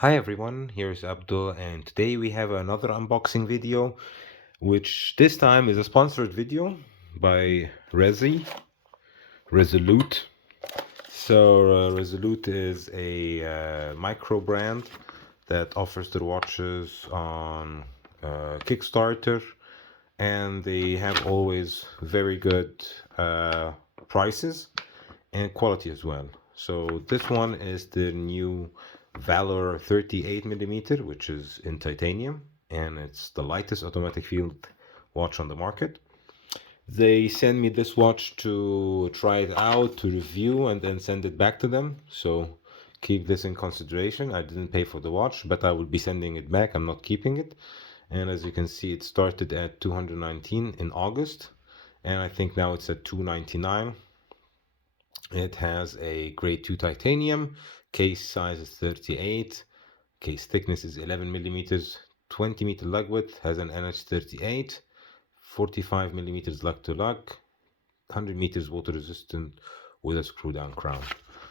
Hi everyone, here's Abdul, and today we have another unboxing video, which this time is a sponsored video by RZE, Resolute. Resolute is a micro brand that offers their watches on Kickstarter, and they have always very good prices and quality as well. So this one is the new Valour 38 millimeter, which is in titanium, and it's the lightest automatic field watch on the market. They send me this watch to try it out, to review, and then send it back to them. So keep this in consideration. I didn't pay for the watch, but I will be sending it back. I'm not keeping it. And as you can see, it started at 219 in August, and I think now it's at 299. It has a grade 2 titanium, case size is 38, case thickness is 11 millimeters, 20 meter lug width, has an NH38, 45 millimeters lug to lug, 100 meters water resistant with a screw down crown.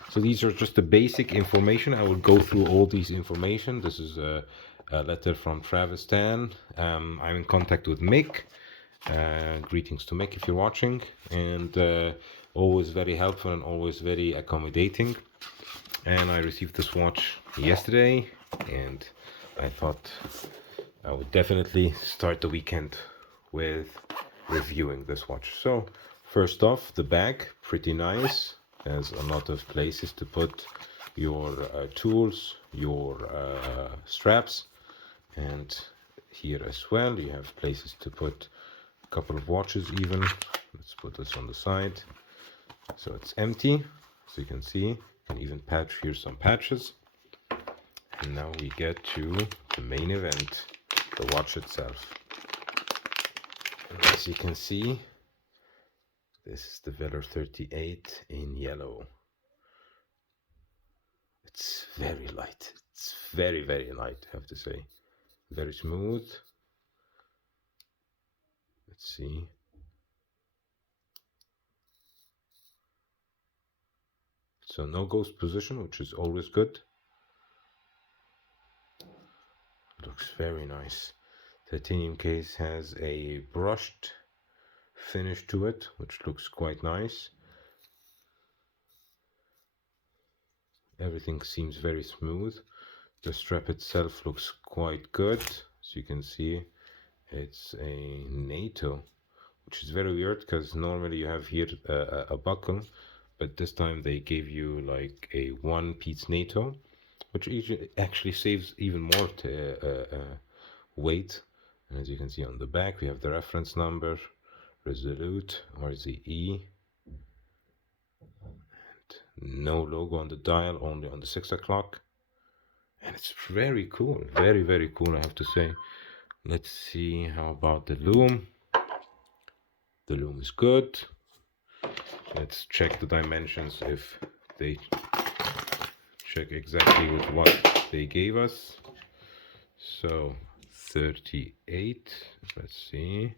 So these are just the basic information. I will go through all these information. This is a letter from Travis Tan. I'm in contact with Mick. Greetings to Mick if you're watching, and always very helpful and always very accommodating. And I received this watch yesterday, and I thought I would definitely start the weekend with reviewing this watch. So first off, the bag, pretty nice. Has a lot of places to put your tools, your straps, and here as well you have places to put a couple of watches even. Let's put this on the side. So it's empty, so you can see, you can even patch here some patches. And now we get to the main event, the watch itself. And as you can see, this is the Valour 38 in yellow. It's very light. It's very, very light, I have to say. Very smooth. Let's see. So no ghost position, which is always good. Looks very nice. Titanium case has a brushed finish to it, which looks quite nice. Everything seems very smooth. The strap itself looks quite good. As you can see, it's a NATO, which is very weird because normally you have here a buckle, but this time they gave you like a one-piece NATO, which actually saves even more weight. And as you can see on the back, we have the reference number, Resolute, RZE, and no logo on the dial, only on the 6 o'clock. And it's very cool, very, very cool, I have to say. Let's see, how about the loom? The loom is good. Let's check the dimensions if they check exactly with what they gave us. So 38, let's see.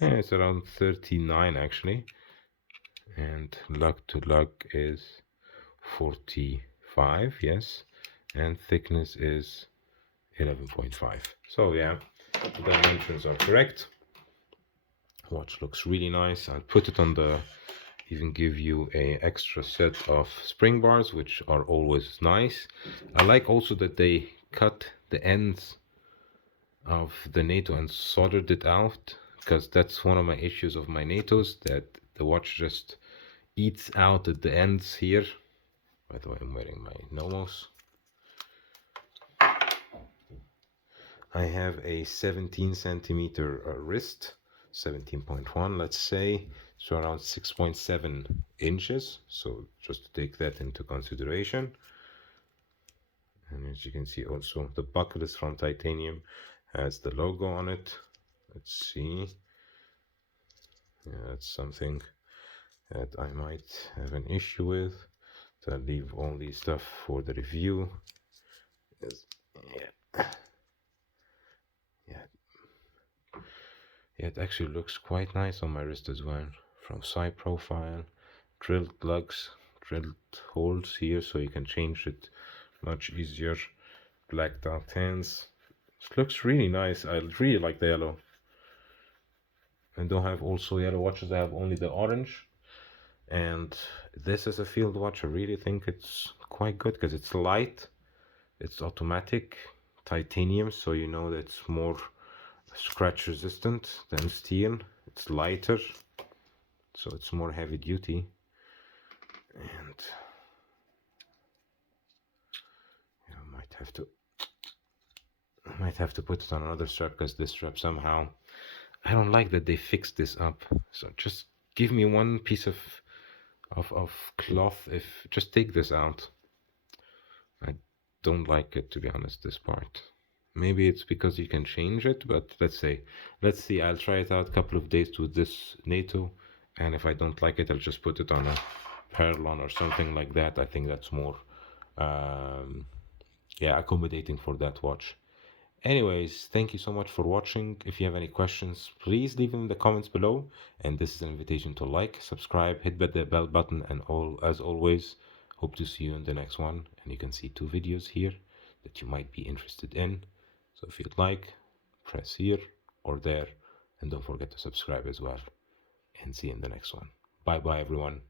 Yeah, it's around 39 actually. And lug to lug is 45, yes. And thickness is 11.5. So yeah, the dimensions are correct. Watch looks really nice. I'll put it on the, even give you a extra set of spring bars, which are always nice. I like also that they cut the ends of the NATO and soldered it out, because that's one of my issues of my NATOs, that the watch just eats out at the ends here. By the way, I'm wearing my Nomos. I have a 17 centimeter wrist, 17.1 let's say, so around 6.7 inches, so just to take that into consideration. And as you can see also, the buckle is from titanium, has the logo on it. Let's see. Yeah, that's something that I might have an issue with, so I'll leave all these stuff for the review. Yeah, it actually looks quite nice on my wrist as well. From side profile, drilled lugs, drilled holes here, so you can change it much easier. Blacked out hands. It looks really nice. I really like the yellow. I don't have also yellow watches. I have only the orange. And this is a field watch. I really think it's quite good because it's light. It's automatic, titanium, so you know that it's more scratch resistant than steel. It's lighter, so it's more heavy duty. And yeah, I might have to put it on another strap because this strap somehow, I don't like that they fixed this up. So just give me one piece of cloth. If just take this out. I don't like it, to be honest, this part. Maybe it's because you can change it, but let's see. I'll try it out a couple of days with this NATO, and if I don't like it, I'll just put it on a Perlon or something like that. I think that's more, um, yeah, accommodating for that watch. Anyways, thank you so much for watching. If you have any questions, please leave them in the comments below. And this is an invitation to like, subscribe, hit the bell button, and as always, hope to see you in the next one. And you can see 2 videos here that you might be interested in. So if you'd like, press here or there, and don't forget to subscribe as well. And see you in the next one. Bye bye, everyone.